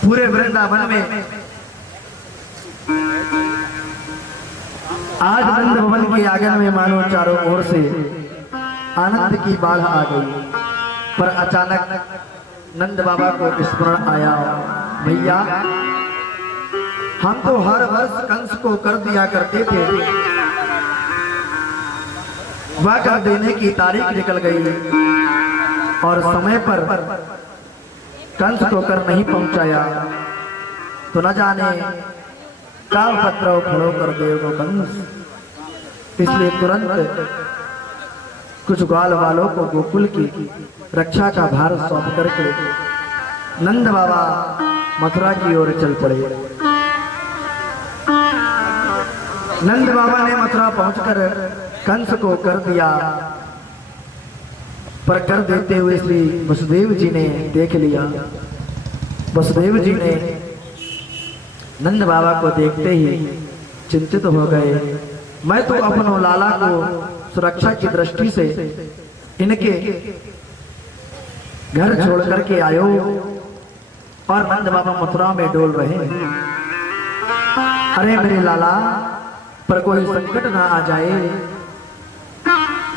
पूरे वृंदावन में आज नंद भवन के आंगन में मानो चारों ओर से आनंद की बाढ़ आ गई। पर अचानक नंद बाबा को स्मरण आया, भैया हम तो हर वर्ष कंस को कर दिया करते थे, वह कर देने की तारीख निकल गई और समय पर कंस को कर नहीं पहुंचाया तो न जाने का उपद्रव खड़ो कर देगा कंस। इसलिए तुरंत कुछ ग्वाल वालों को गोकुल की रक्षा का भार सौंप करके नंद बाबा मथुरा की ओर चल पड़े। नंद बाबा ने मथुरा पहुंचकर कंस को कर दिया, पर कर देते हुए श्री वसुदेव जी ने देख लिया। वसुदेव जी ने नंद बाबा को देखते ही चिंतित हो गए। मैं तो अपनो लाला को सुरक्षा की दृष्टि से इनके घर छोड़ करके आयो और नंद बाबा मथुरा में डोल रहे हैं। अरे मेरे लाला पर कोई संकट ना आ जाए।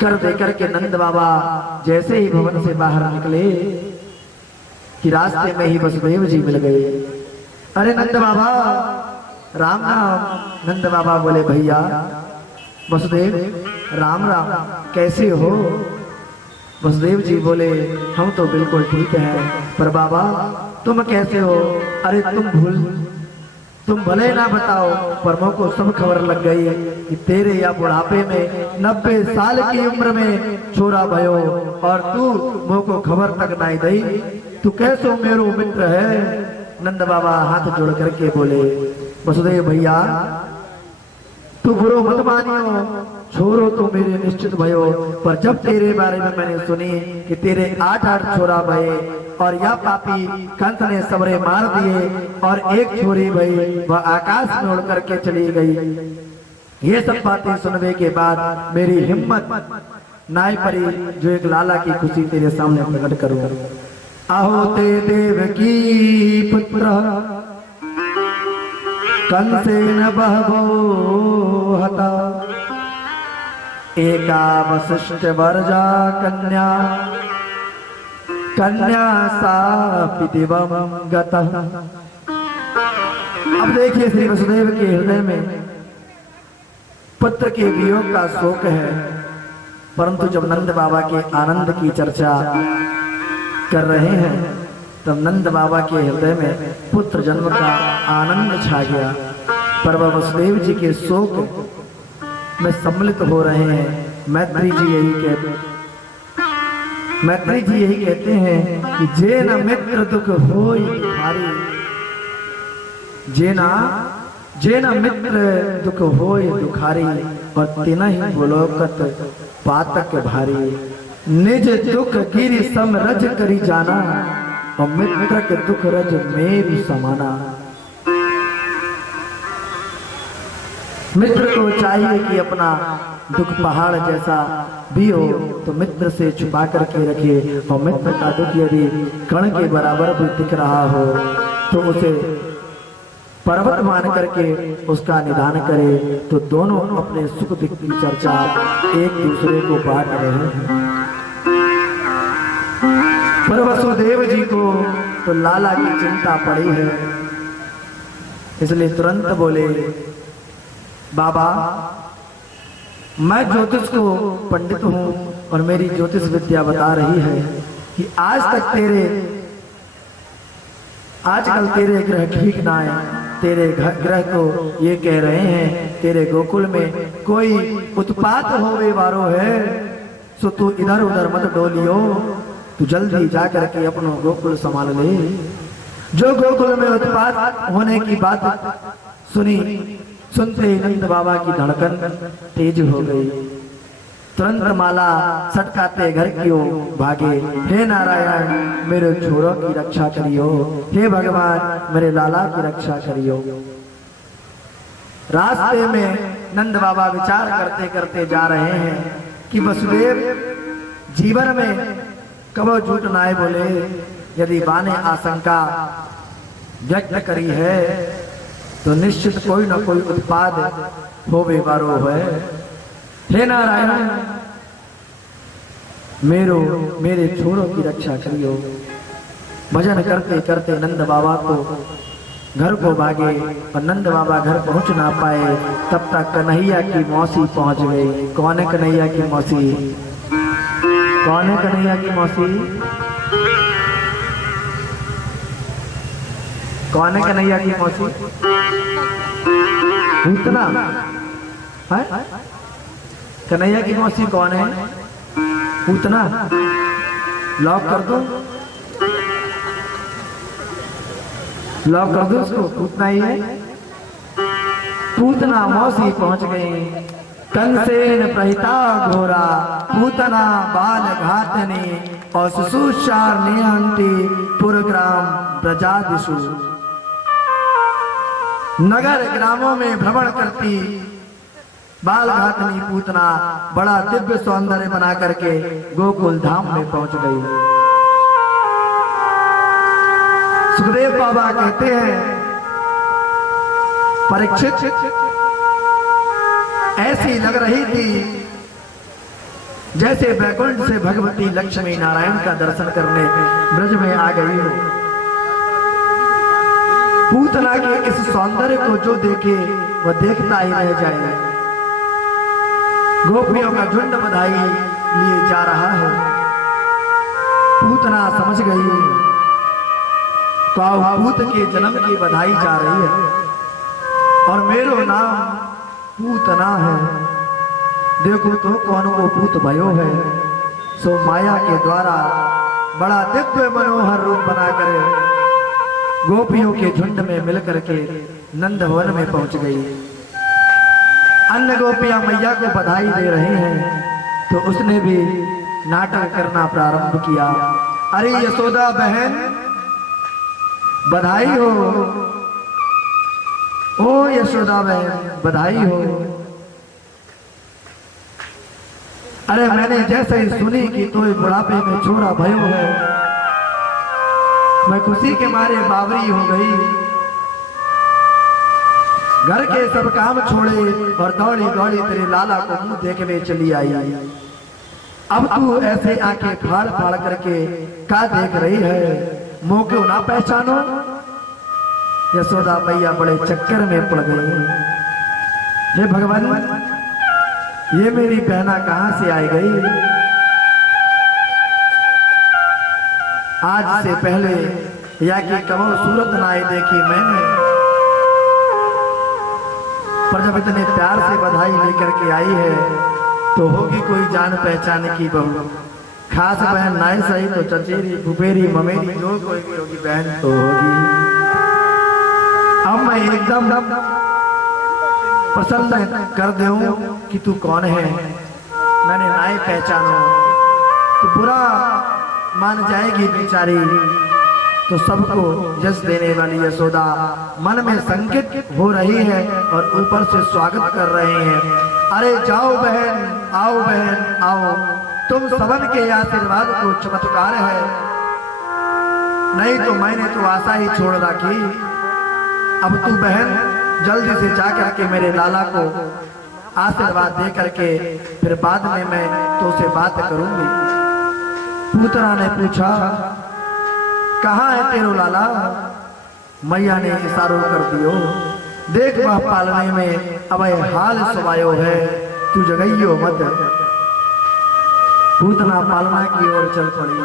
कर देकर के नंद बाबा जैसे ही भवन से बाहर निकले कि रास्ते में ही वसुदेव जी मिल गए। अरे नंद बाबा राम राम। नंद बाबा बोले, भैया वसुदेव राम राम, कैसे हो? वसुदेव जी बोले, हम तो बिल्कुल ठीक हैं, पर बाबा तुम कैसे हो? अरे तुम भले ना बताओ, पर मुझ को सब खबर लग गई कि तेरे या बुढ़ापे में 90 साल की उम्र में छोरा भयो और तू मुझ को खबर तक नहीं दई। तू कैसो मेरो मित्र है? नंद बाबा हाथ जोड़ करके बोले, वसुदेव भैया तू बुरो मत मानियो, छोरो तो मेरे निश्चित भयो, पर जब तेरे बारे में मैंने सुनी कि तेरे 8 छोरा भये और यह पापी कंस ने सबरे मार दिए और एक छोरी भई वह आकाश में उड़ करके चली गई, ये सब बातें सुनने के बाद मेरी हिम्मत नाई पड़ी जो एक लाला की खुशी तेरे सामने प्रकट करूं। आहो ते देव की पुत्र कंसेन बहवो हता, एका वसिष्ठ वर्जा कन्या कन्या सा दिवम गतः। अब देखिए श्री वसुदेव के हृदय में पुत्र के वियोग का शोक है, परंतु जब नंद बाबा के आनंद की चर्चा कर रहे हैं तब नंद बाबा के हृदय में पुत्र जन्म का आनंद छा गया। पर वह वसुदेव जी के शोक में सम्मिलित हो रहे हैं। मैत्री जी यही कहते हैं कि जे न मित्र दुख होई दुखारी, जे न मित्र दुख होई दुखारी, और तिना ही बुलोकत पातक भारी। निज दुख गिरि सम रज करी जाना, और मित्र के दुख रज मेरी समाना। मित्र को चाहिए कि अपना दुख पहाड़ जैसा भी हो तो मित्र से छुपा करके रखे, और मित्र का दुख यदि कण के बराबर भी दिख रहा हो तो उसे पर्वत मान करके उसका निदान करे। तो दोनों अपने सुख दुख की चर्चा एक दूसरे को बांट रहे हैं। पर वसुदेव जी को तो लाला की चिंता पड़ी है, इसलिए तुरंत बोले, बाबा मैं ज्योतिष को पंडित हूं और मेरी ज्योतिष विद्या बता रही है कि आजकल तेरे ग्रह ठीक ना आए। तेरे ग्रह को ये कह रहे हैं तेरे गोकुल में कोई उत्पात होवे वारो है, सो तू इधर उधर मत डोलियो, तू जल्दी जा करके अपनो गोकुल संभाल ले। जो गोकुल में उत्पात होने की बात सुनते ही नंद बाबा की धड़कन तेज हो गई। तुरंत माला सटकाते घर की ओर भागे, हे नारायण मेरे छोरों की रक्षा करियो, हे भगवान मेरे लाला की रक्षा करियो। रास्ते में नंद बाबा विचार करते करते जा रहे हैं कि वसुदेव जीवन में कबो झूठ नाए बोले, यदि बाने आशंका व्यक्त करी है तो निश्चित कोई ना कोई उत्पाद होवे बारो है। हे नारायण मेरे छोरों की रक्षा करियो। भजन करते करते नंद बाबा तो घर को भागे और नंद बाबा घर पहुंच ना पाए, तब तक कन्हैया की मौसी पहुंच गई। कौन है कन्हैया की मौसी? कौन है कन्हैया की मौसी? कौन है कन्हैया की मौसी? पूतना है? कन्हैया की मौसी कौन है? पूतना। लॉक कर दो, लॉक कर दो उसको, पूतना ही है। पूतना मौसी पहुंच गई। कंसेन प्रहिता घोरा पूतना बाल घातनी और सुषार नियंती पुरग्राम ब्रजादिशु। नगर ग्रामों में भ्रमण करती बाल घातनी पूतना बड़ा दिव्य सौंदर्य बना करके गोकुल धाम में पहुंच गई। सुखदेव बाबा कहते हैं परीक्षित ऐसी लग रही थी जैसे वैकुंठ से भगवती लक्ष्मी नारायण का दर्शन करने ब्रज में आ गई हो। पूतना के इस सौंदर्य को जो देखे वह देखता ही रह जाए। गोपियों का झुंड बधाई लिए जा रहा है। पूतना समझ गई पूत के जन्म की बधाई जा रही है और मेरो नाम पूतना है। देखो तो कौन को पूत भयो है। सो माया के द्वारा बड़ा दिव्य मनोहर रूप बनाकर गोपियों के झुंड में मिलकर के नंदवन में पहुंच गई। अन्य गोपियां मैया को बधाई दे रही हैं तो उसने भी नाटक करना प्रारंभ किया। अरे यशोदा बहन बधाई हो, ओ यशोदा बहन बधाई हो। अरे मैंने जैसे ही सुनी कि तो बुढ़ापे में छोरा भयो है, मैं खुशी के मारे बावरी हो गई। घर के सब काम छोड़े और दौड़ी दौड़ी तेरे लाला को मुंह देखने चली आई। अब तू ऐसे आंखें फाड़ फाड़ करके क्या देख रही है? मुंह क्यों ना पहचानो? यशोदा मैया बड़े चक्कर में पड़ गई। हे भगवान, ये मेरी बहना कहां से आई गई? आज से पहले या कि कमल सूरत ना आई देखी मैंने, पर जब इतने प्यार से बधाई लेकर के आई है तो होगी कोई जान पहचान की बहू। खास बहन नाई सही तो चचेरी फुफेरी ममेरी जो कोई भी होगी बहन तो होगी। अब मैं एकदम प्रसन्न कर दूं कि तू कौन है। मैंने नाई पहचानो तो बुरा मान जाएगी बेचारी। तो सबको यश देने वाली यशोदा मन में संकित हो रही है और ऊपर से स्वागत कर रहे हैं। अरे जाओ बहन, आओ बहन आओ, तुम सबन के आशीर्वाद को चमत्कार है। नहीं तो मैंने तो आशा ही छोड़ रखी। अब तू बहन जल्दी से जाकर के मेरे लाला को आशीर्वाद दे करके फिर बाद में मैं तो से बात करूंगी। पूतना ने पूछा कहाँ है तेरो लाला? मैया ने इशारों कर दियो। देख वह पालने में अब हाल सवायो है, तू जगइयो मत। पूतना पालना की ओर चल पड़ी।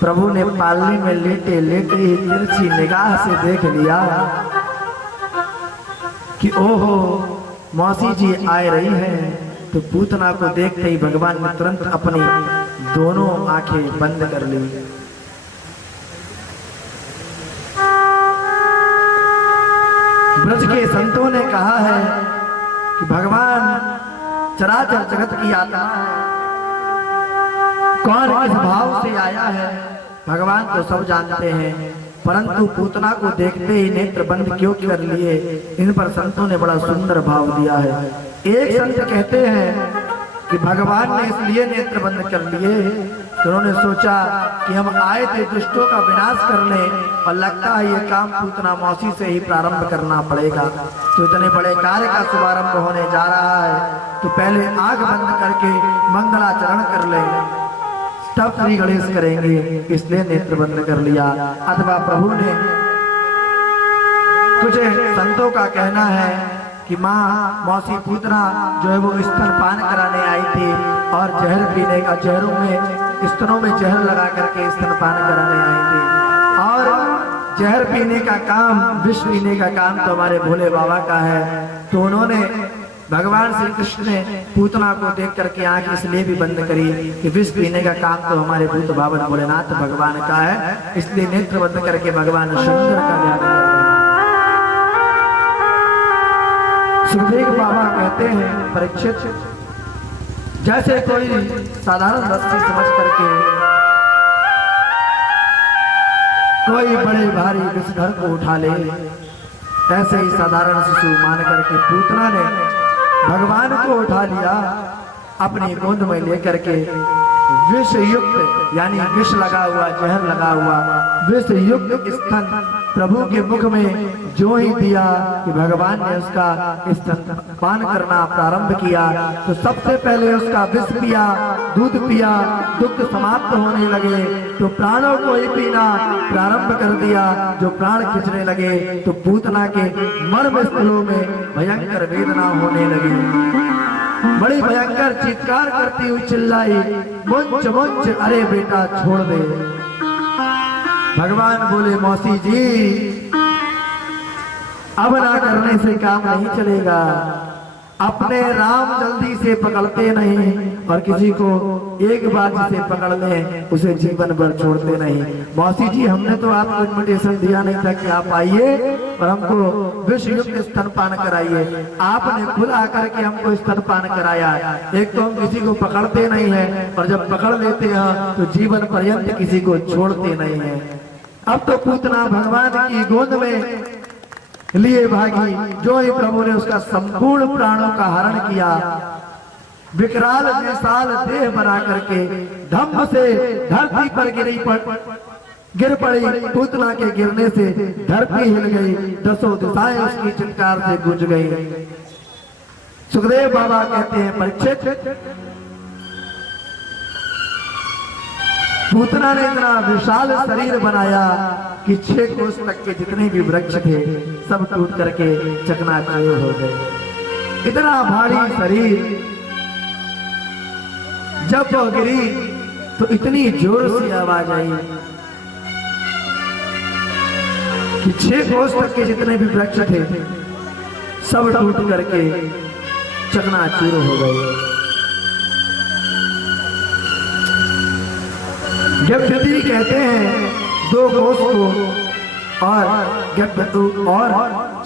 प्रभु ने पालने में लेटे लेटे ही तिरछी निगाह से देख लिया कि ओहो मौसी जी आ रही है। तो पूतना को देखते ही भगवान ने तुरंत अपनी दोनों आंखें बंद कर ली। ब्रज के संतों ने कहा है कि भगवान चराचर जगत की आत्मा है, कौन किस भाव से आया है भगवान तो सब जानते हैं, परंतु पूतना को देखते ही नेत्र बंद क्यों कर लिए, इन पर संतों ने बड़ा सुंदर भाव दिया है। एक संत कहते हैं कि भगवान ने इसलिए नेत्र बंद कर लिए तो उन्होंने सोचा कि हम आए थे दुष्टों का विनाश करने और लगता है ये काम पूतना मौसी से ही प्रारंभ करना पड़ेगा। तो इतने बड़े कार्य का शुभारंभ होने जा रहा है, तो पहले आंख बंद करके मंगलाचरण कर ले, तब श्री गणेश करेंगे, इसलिए नेत्र बंद कर लिया। अथवा प्रभु ने, कुछ संतों का कहना है कि माँ मौसी पूतना जो है वो स्तनपान कराने आई थी और जहर पीने का, जहरों में स्तनों में जहर लगा करके स्तनपान कराने आई थी। और जहर पीने का काम, विष पीने का काम तो हमारे भोले बाबा का है। तो उन्होंने, भगवान श्री कृष्ण ने पूतना को देख करके आंख इसलिए भी बंद करी कि विष पीने का काम तो हमारे भूत बाबा भोलेनाथ भगवान का है, इसलिए नेत्र बंद करके भगवान शंकर का ध्यान कर रहे हैं। सुखदेव बाबा कहते हैं, परीक्षित, जैसे कोई साधारण रस्सी समझ करके कोई बड़े भारी विषधर को उठा ले, ऐसे ही साधारण शिशु मान करके पूतना ने भगवान को उठा लिया, अपनी गोद में लेकर के विष युक्त, यानी विष लगा हुआ, जहर लगा हुआ विष युक्त स्तन प्रभु के मुख में जो ही दिया कि भगवान ने उसका स्तनपान करना प्रारंभ किया। तो सबसे पहले उसका विष पिया, दूध पिया, दुख समाप्त होने लगे, तो प्राणों को ही पीना प्रारंभ कर दिया। जो प्राण खींचने लगे तो पूतना के मर्म स्थलों में भयंकर वेदना होने लगी। बड़ी भयंकर चित्कार करती हुई चिल्लाई, मुंच मुंच, अरे बेटा छोड़ दे। भगवान बोले, मौसी जी अब ना करने से काम नहीं चलेगा। अपने राम जल्दी से पकड़ते नहीं और किसी को एक बार जिसे पकड़ ले उसे जीवन भर छोड़ते नहीं। मौसी जी हमने तो आपको इन्विटेशन दिया नहीं था कि आप आइए और हमको विष युक्त स्तनपान कराइए, आपने खुद आकर के हमको स्तनपान कराया। एक तो हम किसी को पकड़ते नहीं है और जब पकड़ लेते हैं तो जीवन पर्यंत किसी को छोड़ते नहीं है। अब तो पूतना भगवान की गोद में लिए भागी, जो ही प्रभु ने उसका संपूर्ण प्राणों का हरण किया, विकराल विशाल देह बना करके धम्म से धरती पर गिर पड़ी। पूतना के गिरने से धरती हिल गई, दसों दिशाएं उसकी चित्कार से गूंज गई। सुखदेव बाबा कहते हैं, परीक्षित, पूतना ने इतना विशाल शरीर बनाया कि 6 कोस तक के जितने भी वृक्ष थे सब टूट करके चकनाचूर हो गए। इतना भारी शरीर जब वो गिरी तो इतनी जोर से आवाज आई कि 6 कोस तक के जितने भी वृक्ष थे सब टूट करके चकनाचूर हो गए। गव्यति कहते हैं 2 कोस को और गव्यतु और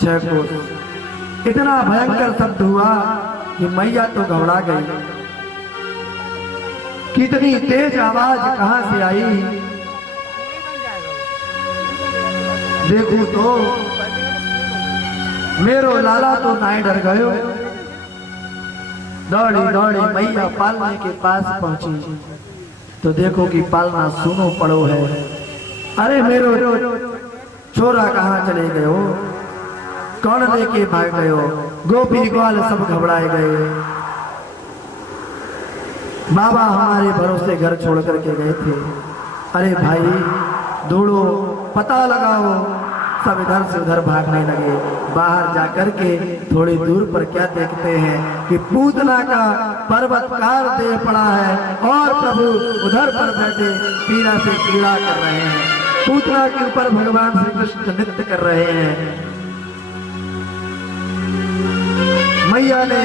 6 कोस। इतना भयंकर शब्द हुआ कि मैया तो घबरा गई। कितनी तेज आवाज कहां से आई, देखू तो मेरो लाला तो नाई डर गयो। दौड़ी दौड़ी मैया पालने के पास पहुंची तो देखो कि पालना सुनो पड़ो है। अरे मेरो छोरा कहाँ चले गए हो, कौन लेके भाग गए हो। गोपी ग्वाल सब घबराए गए। बाबा हमारे भरोसे घर छोड़ करके गए थे। अरे भाई दौड़ो, पता लगाओ। सब इधर से उधर भागने लगे। बाहर जाकर के थोड़ी दूर पर क्या देखते हैं कि पूतना का पर्वतकार देह पड़ा है और प्रभु उधर पर बैठे पीड़ा से पीड़ा कर रहे हैं। पूतना के ऊपर भगवान श्री कृष्ण नृत्य कर रहे हैं। मैया ने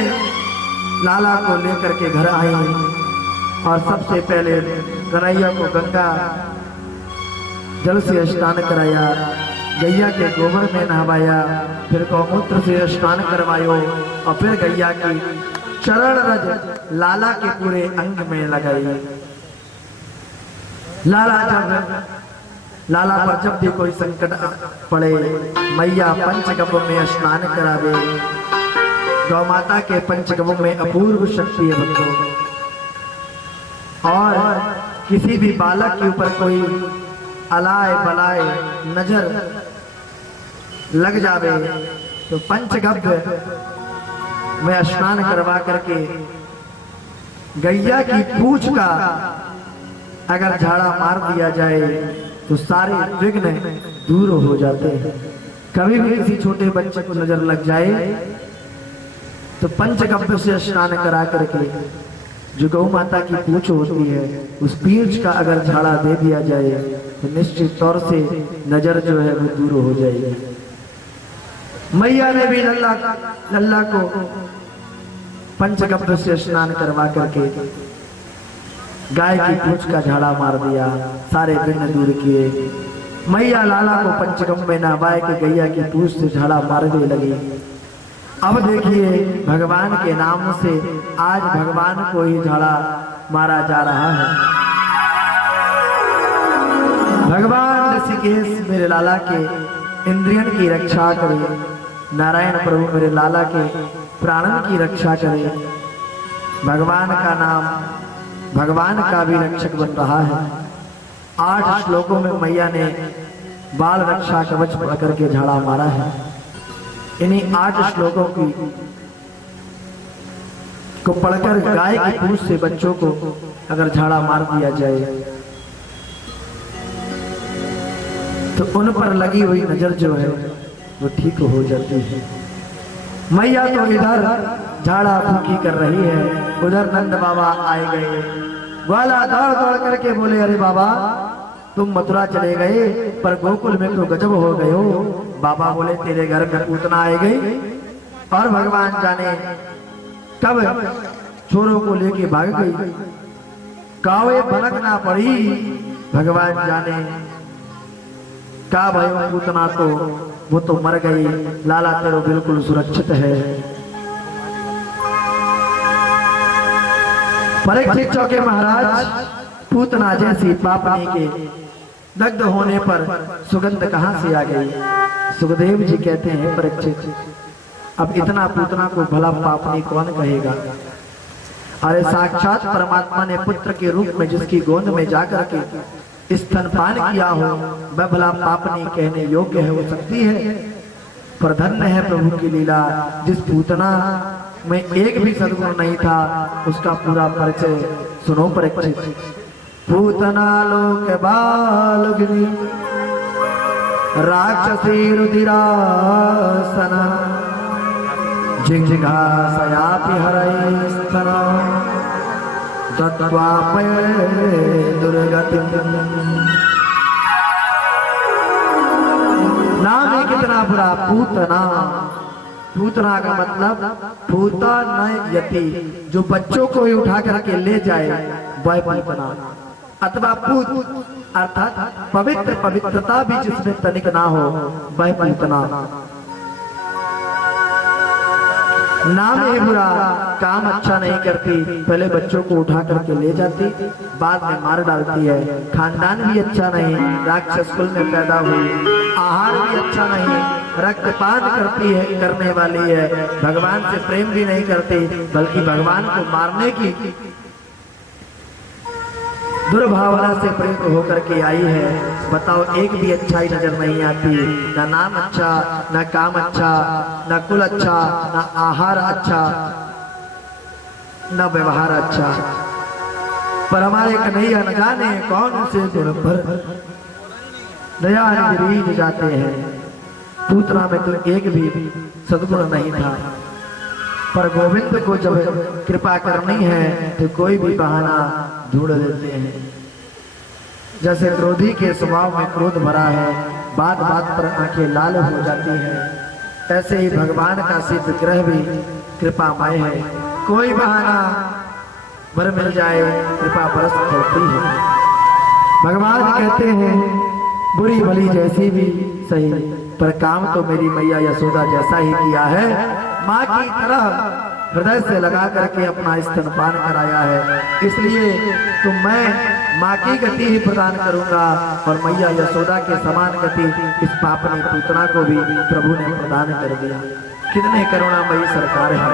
लाला को लेकर के घर आई और सबसे पहले कन्हैया को गंगा जल से स्नान कराया, गैया के गोबर में नहवाया, फिर गौमूत्र से स्नान करवायो और फिर गैया की चरण रज लाला के पूरे अंग में लगाई। लाला पर जब भी कोई संकट पड़े मैया पंचगव्य में स्नान करावे। गौ माता के पंचगव्य में अपूर्व शक्ति है बंधु। और किसी भी बालक के ऊपर कोई अलाए बलाए नजर लग जावे तो पंचगव्य में स्नान करवा करके गैया की पूंछ का अगर झाड़ा मार दिया जाए तो सारे विघ्न दूर हो जाते हैं। कभी भी किसी छोटे बच्चे को नजर लग जाए तो पंचगव्य से स्नान करा करके जो गौ माता की पूंछ होती है उस पूंछ का अगर झाड़ा दे दिया जाए तो निश्चित तौर से नजर जो है वो दूर हो जाएगी। मैया ने भी लल्ला को पंचगव्य से स्नान करवा करके गाय की पूंछ का झाड़ा मार दिया, सारे विघ्न दूर किए। मैया लाला को पंचगव्य में नहवाए के गैया की पूंछ से झाड़ा मारने लगी। अब देखिए भगवान के नाम से आज भगवान को ही झाड़ा मारा जा रहा है। भगवान ऋषिकेश मेरे लाला के इंद्रियन की रक्षा करे, नारायण प्रभु मेरे लाला के प्राणन की रक्षा करे। भगवान का नाम भगवान का भी रक्षक बन रहा है। 8 श्लोकों में मैया ने बाल रक्षा कवच पढ़ करके झाड़ा मारा है। इन्हीं 8 श्लोकों को पढ़कर गाय की पूंछ से बच्चों को अगर झाड़ा मार दिया जाए तो उन पर लगी हुई नजर जो है वो ठीक हो जाती है। मैया तो इधर झाड़ा फूकी कर रही है, उधर नंद बाबा आए गए। ग्वाला दौड़ दौड़ करके बोले, अरे बाबा तुम मथुरा चले गए पर गोकुल में तो गजब हो गए हो। बाबा बोले, तेरे घर में पूतना आए गई और भगवान जाने कब छोरों को लेके भाग गई। कावे भनक ना पड़ी, भगवान जाने का भयो पूतना तो वो तो मर गई। लाला तेरो बिल्कुल सुरक्षित है। परीक्षित चौके महाराज, पूतना जैसी पापनी के दग्ध होने पर सुगंध कहां से आ गई। सुखदेव जी कहते हैं, परीक्षित अब इतना पूतना को भला पापनी कौन कहेगा। अरे साक्षात परमात्मा ने पुत्र के रूप में जिसकी गोद में जाकर के स्तनपान किया हो वह भला पापनी कहने योग्य है, हो सकती है। पर धन्य है प्रभु की लीला, जिस पूतना में एक भी सद्गुण नहीं था उसका पूरा परिचय सुनो परीक्षित। पूतना लोक बालगिनी राक्षसी रुधिरासना जिघासयापि हरये स्तना दत्त्वा दुर्गति। नाम है कितना बुरा, पूतना। पूतना का मतलब पूता न यति, जो बच्चों को ही उठा करके ले जाए वह पूतना, अथवा पूत अर्थात पवित्र पवित्रता भी जिसमें तनिक ना हो वह पूतना। नाम ही बुरा, काम अच्छा नहीं करती, पहले बच्चों को उठा करके ले जाती बाद में मार डालती है। खानदान भी अच्छा नहीं, राक्षस कुल में पैदा हुई। आहार भी अच्छा नहीं, रक्तपात करती है, करने वाली है। भगवान से प्रेम भी नहीं करती बल्कि भगवान को मारने की दुर्भावना से प्रेरित होकर के आई है। बताओ, एक भी अच्छाई नजर नहीं आती। ना नाम अच्छा, ना काम अच्छा, ना कुल अच्छा, ना आहार अच्छा, ना व्यवहार अच्छा। पर हमारे कन्हैया न जाने कौन से गुण पर दया गिरीज जाते हैं। पूतना में तो एक भी सद्गुण नहीं था, पर गोविंद को जब कृपा करनी है तो कोई भी बहाना ढूंढ लेते हैं। जैसे क्रोधी के स्वभाव में क्रोध भरा है, बात बात पर आंखें लाल हो जाती हैं, ऐसे ही भगवान का सिद्ध ग्रह भी कृपामय है। कोई बहाना भर मिल जाए कृपा बरस होती है। भगवान कहते हैं, बुरी भली जैसी भी सही, पर काम तो मेरी मैया यशोदा जैसा ही किया है। माँ की तरह हृदय से लगा करके अपना स्तनपान कराया है, इसलिए तो मैं माँ की गति ही प्रदान करूंगा और मैया यशोदा के समान गति इस पापनी पूतना को भी प्रभु ने प्रदान कर दिया। कितने करुणामयी सरकार है।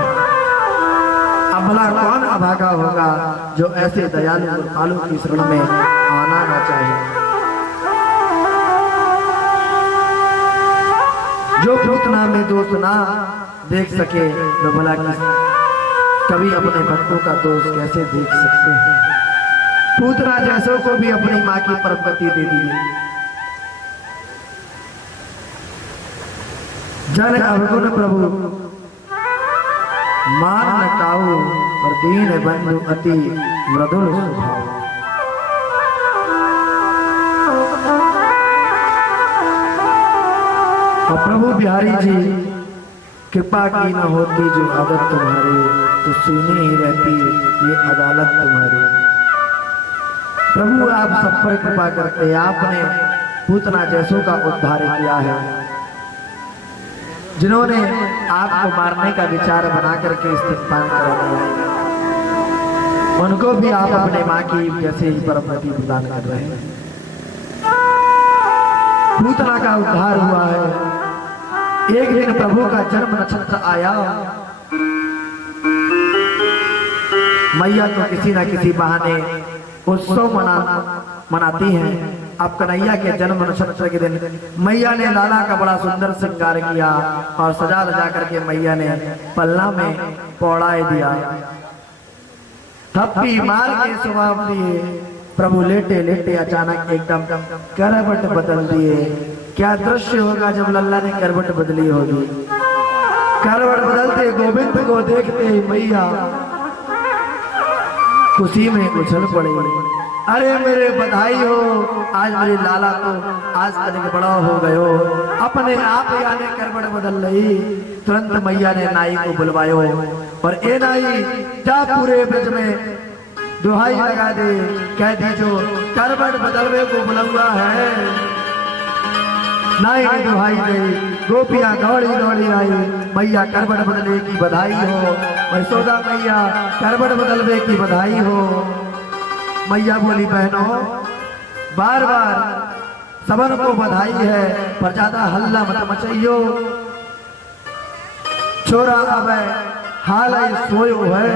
अब भला कौन अभागा होगा जो ऐसे दयालु कृपालु की शरण में आना ना चाहे। जो पूतना में दोष ना देख सके तो भला कभी अपने भक्तों का दोष कैसे देख सकते हैं। पूतना जैसों को भी अपनी माँ की परमगति दे दी। जन अवगुण प्रभु मान न काऊ और दीन बंधु अति मृदुल स्वभाव। और प्रभु बिहारी जी कृपा की न होती जो आदत तुम्हारी तो सुनी ही रहती ये अदालत तुम्हारी। प्रभु आप सब पर कृपा करते, आपने पूतना जैसों का उद्धार किया है। जिन्होंने आपको मारने का विचार बना करके स्तनपान कराया है, उनको भी आप अपने माँ की जैसे ही परमगति प्रदान कर रहे हैं। पूतना का उद्धार हुआ है। एक दिन प्रभु का जन्म नक्षत्र आया। मैया तो किसी न किसी बहाने उत्सव मनाती हैं। अब कन्हैया के जन्म नक्षत्र के दिन मैया ने लाला का बड़ा सुंदर श्रृंगार किया और सजा लजा करके मैया ने पल्ला में पौड़ाए दिया। थप्पी मार के स्वभाव दिए। प्रभु लेटे लेटे अचानक एकदम करवट बदल दिए। क्या दृश्य होगा जब लल्ला ने करवट बदली होगी। करवट बदलते गोविंद को देखते मैया खुशी में उछल पड़ी। अरे मेरे बधाई हो, आज मेरे लाला को आज तक बड़ा हो गयो। अपने आप याने करवट बदल रही। तुरंत मैया ने नाई को बुलवायो और ए नाई जा पूरे ब्रज में दुहाई लगा दे, कह दीजो करवट बदलवे को बुलवा है। नाई ने दुहाई दे, गोपियां दौड़ी दौड़ी आई। मैया करवट बदलवे की बधाई हो। यशोदा मैया करवट बदलवे की बधाई हो। मैया बोली बहनों बार बार सबन को बधाई है पर ज्यादा हल्ला मत मचाइयो। छोरा अब हाल सोयो है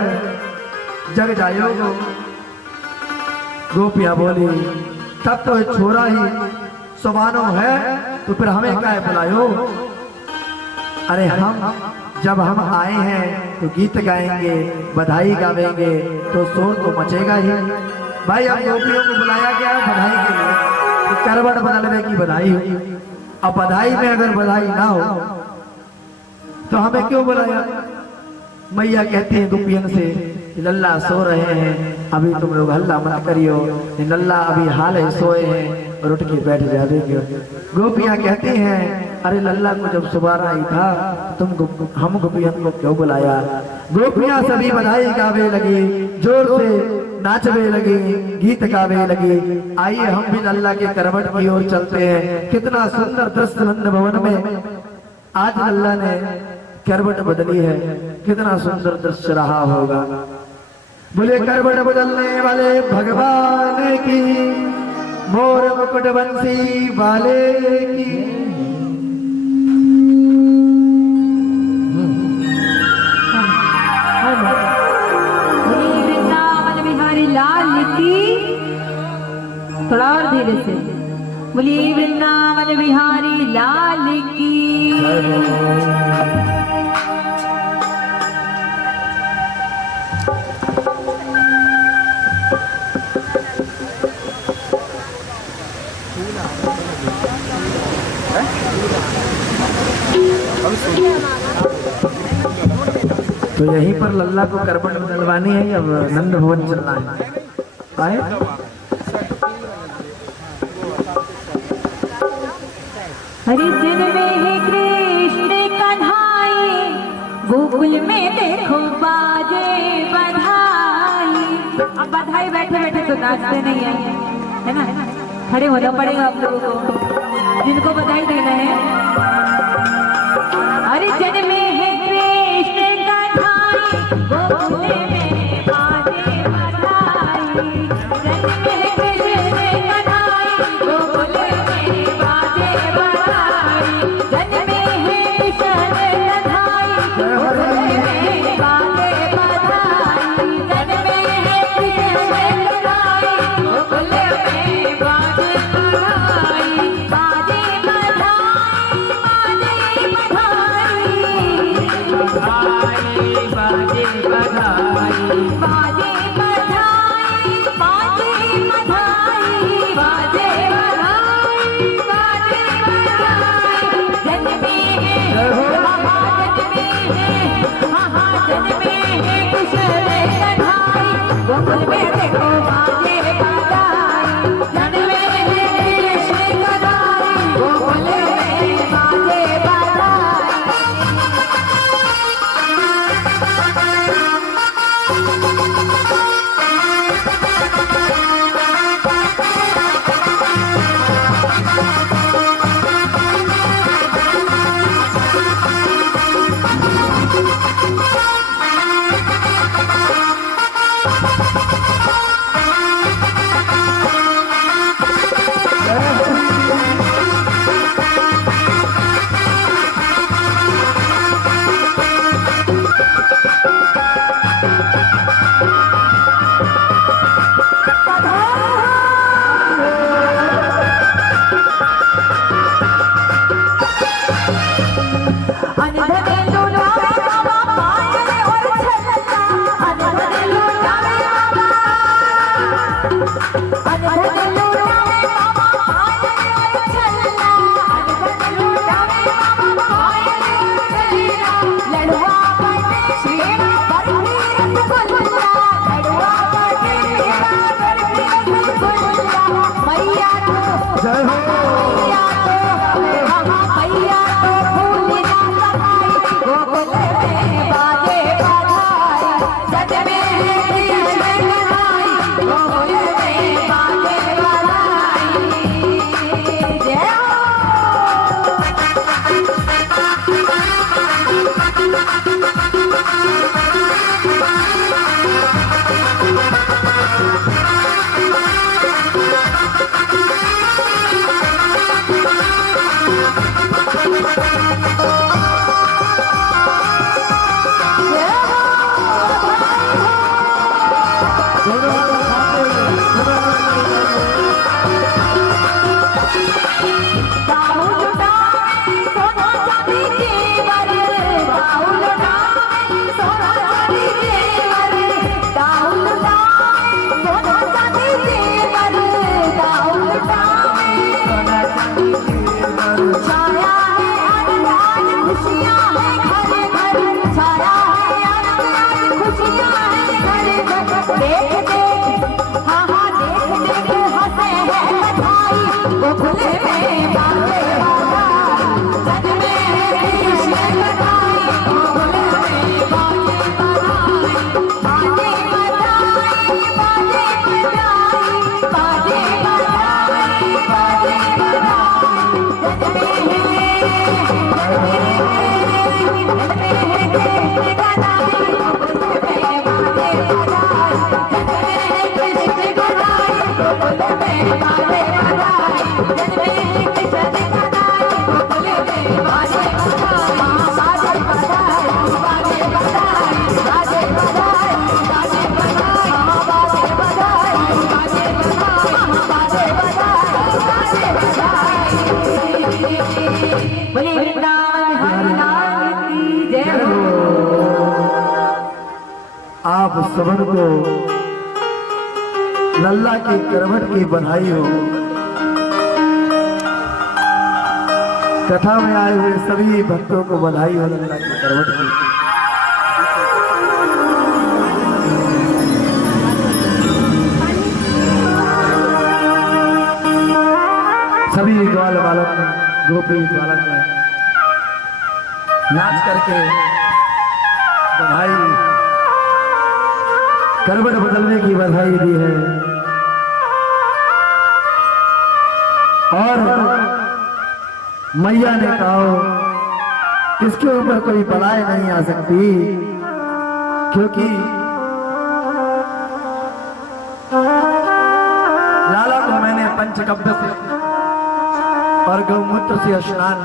जग जायो। गोपिया बोली तब तो छोरा ही सुबानो है तो फिर हमें क्या बुलायो। अरे हम जब हम आए हैं तो गीत गाएंगे, बधाई गावेंगे तो शोर तो मचेगा ही। भाई अब गोपियों को बुलाया गया बधाई के लिए, तो करवट बदलने की बधाई हो। अब बधाई में अगर बधाई ना हो तो हमें क्यों बुलाया। मैया कहती है गोपियन से लल्ला सो रहे हैं, अभी तुम लोग हल्ला मत करियो। लल्ला अभी हाल ही सोए हैं और उठ के बैठ जाएंगे। गोपियां कहती हैं अरे लल्ला को जब सुबारा ही था तुम हम गोपियन को क्यों बुलाया। गोपियां सभी बधाई गावे लगी, जोर से नाचवे लगी, गीत गावे लगी। आइए हम भी लल्ला के करवट की ओर चलते हैं। कितना सुंदर दृश्य नंद भवन में आज लल्ला ने करवट बदली है। कितना सुंदर दृश्य रहा होगा। बोले करवट बदलने वाले भगवान की, मोर मुकुट बंसी वाले की। वृंदावन बिहारी लाल की, थोड़ा और धीरे से बोलिए वृंदावन बिहारी लाल की। तो यहीं पर लल्ला को करवट बदलवानी है या नंद भवन चलना है। आए हरि दिन में है कृष्ण कन्हाई, गोकुल में देखो बाजे बधाई। अब बधाई बैठे बैठे तो नाचते नहीं है ना, खड़े होना पड़ेगा आप लोगों को जिनको बधाई देना है। हरि जन में है कृष्ण कन्हाई, गोकुल में बाजे बधाई। जन में है कृष्ण कन्हाई, गोकुल में बाजे बधाई। जन में है कृष्ण कन्हाई, गोकुल में बाजे बधाई। आप सबन को लल्ला की करवट की बधाई हो। कथा में आए हुए सभी भक्तों को बधाई हो लल्ला की करवट की। सभी ग्वाल बालक गोपी बालक ने नाच करके बधाई करवट बदलने की बधाई दी है। और मैया ने कहा इसके ऊपर कोई बलाएं नहीं आ सकती, क्योंकि लाला को मैंने पंचकव्य से और गौमूत्र से स्नान